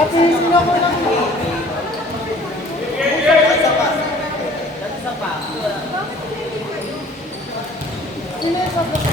Ate, sino ko lang? Sino yung sobrang?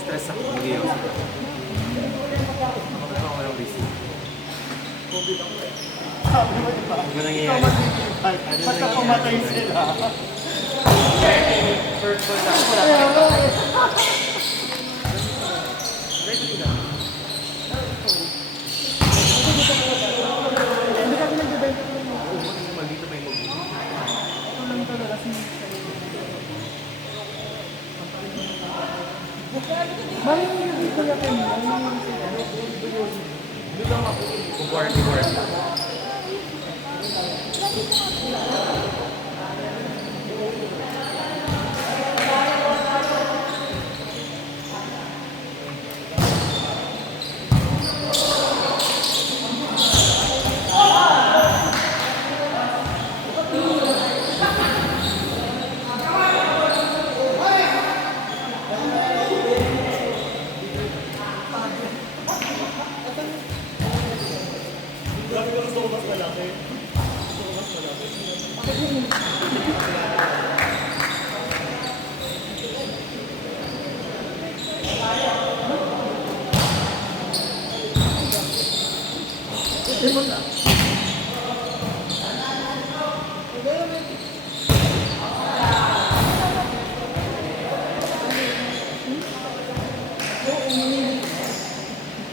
Stress ako. Hindi ako. Ako ng busy. Sabi mo diba? Ano ba nangyayari? Basta pumatay sila. First call na. Kaya nga eh. Hindi kami nagbibenta ko lang. Maldito may mag- Ito lang talaga si Mali mo yung dito na kayo. Kuwarty.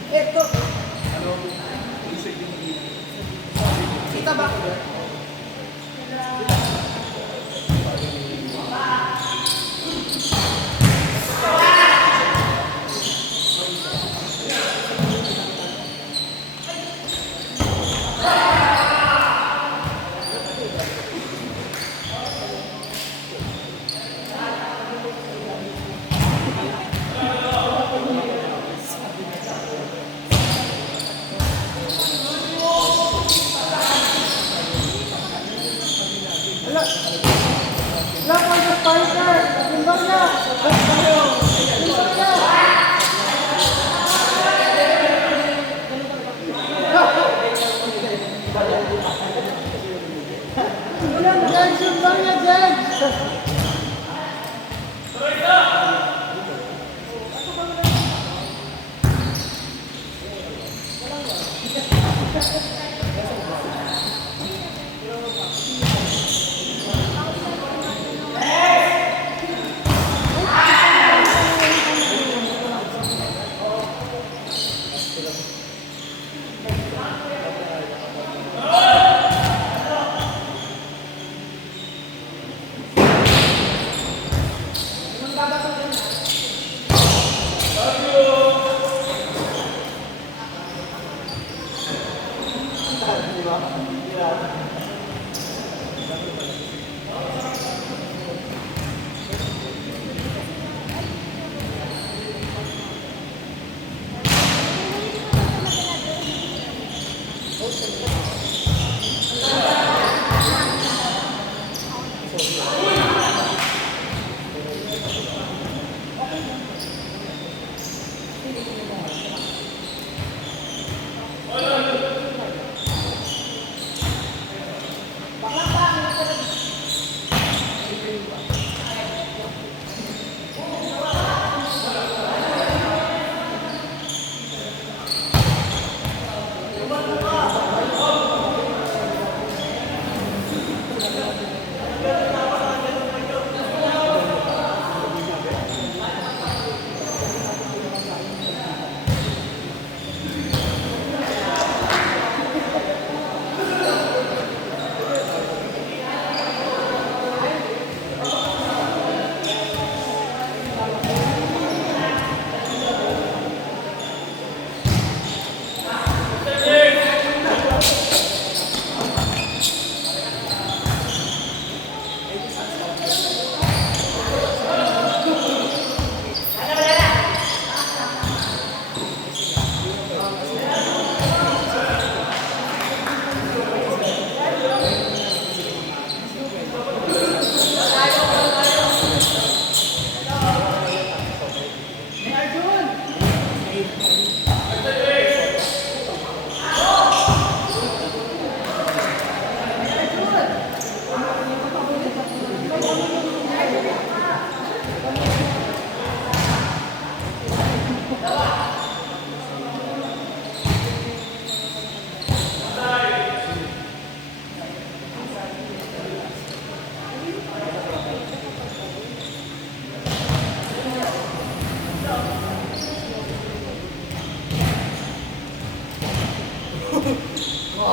Ito. Ano? Isip yung Kita ba? Wala. Wala po yung spider. Timbang niya. Timbang niya. James, timbang niya, James.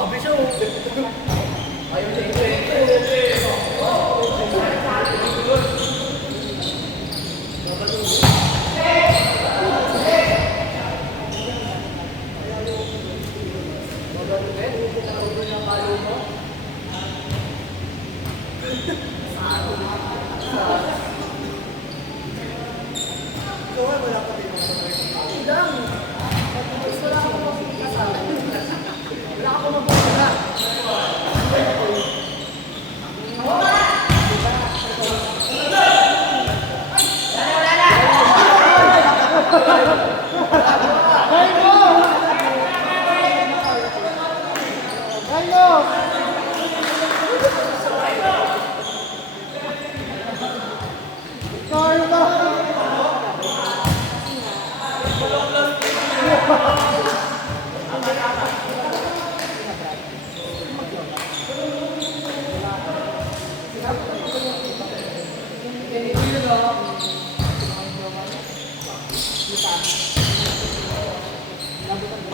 Grabe siya oh. Ayaw niya ito eh.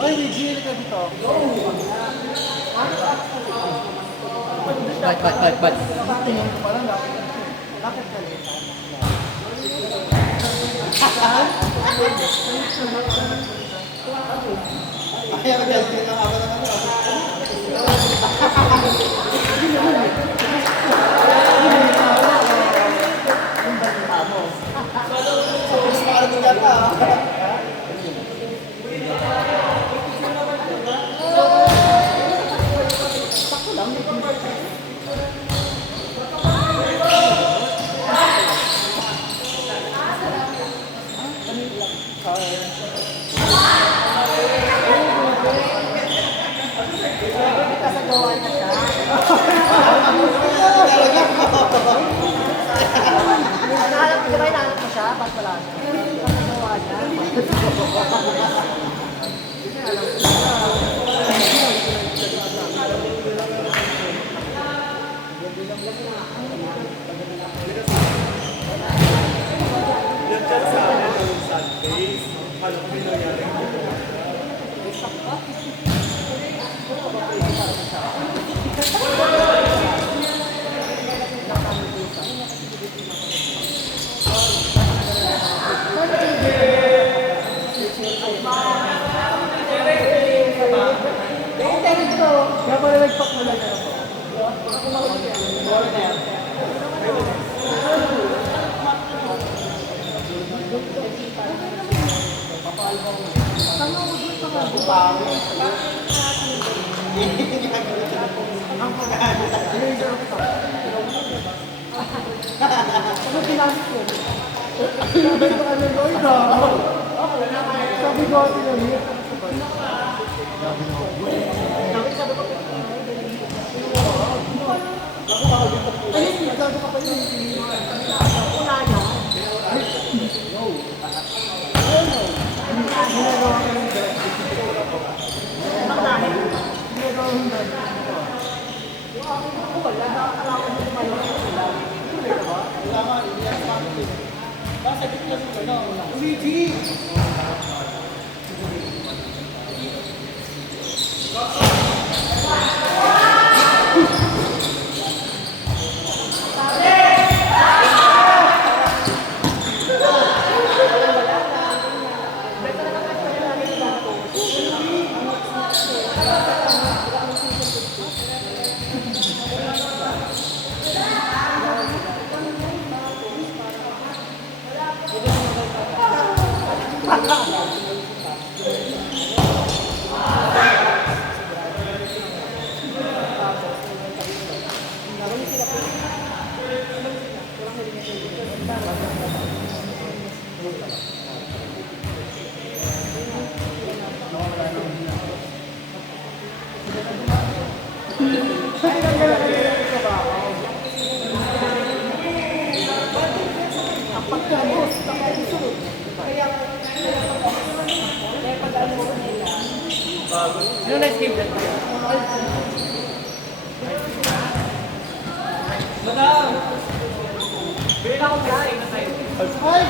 Oy, may GL ka dito. Ba't? Tingin ko pala, bakit ka late? Ayaw ka dyan, hindi na ako naman. Hinahanap mo siya? Ba't wala siya? Kasagawa niya? Nag-chat sa akin ng Sundays. Alam ko yung nangyari. Kaya pala nagpak mo lang ako. Ano pinasok yun? Sabi ko ano yun? Sabi ko ano yun? Ayun, nagsabi ka pa yun. Wala niya. Ginagawa ko ng Ang dahil. ginagawa ko ng Luigi! Sino na-escape dyan? Madam! Bili na akong kasi na sa'yo. Ay,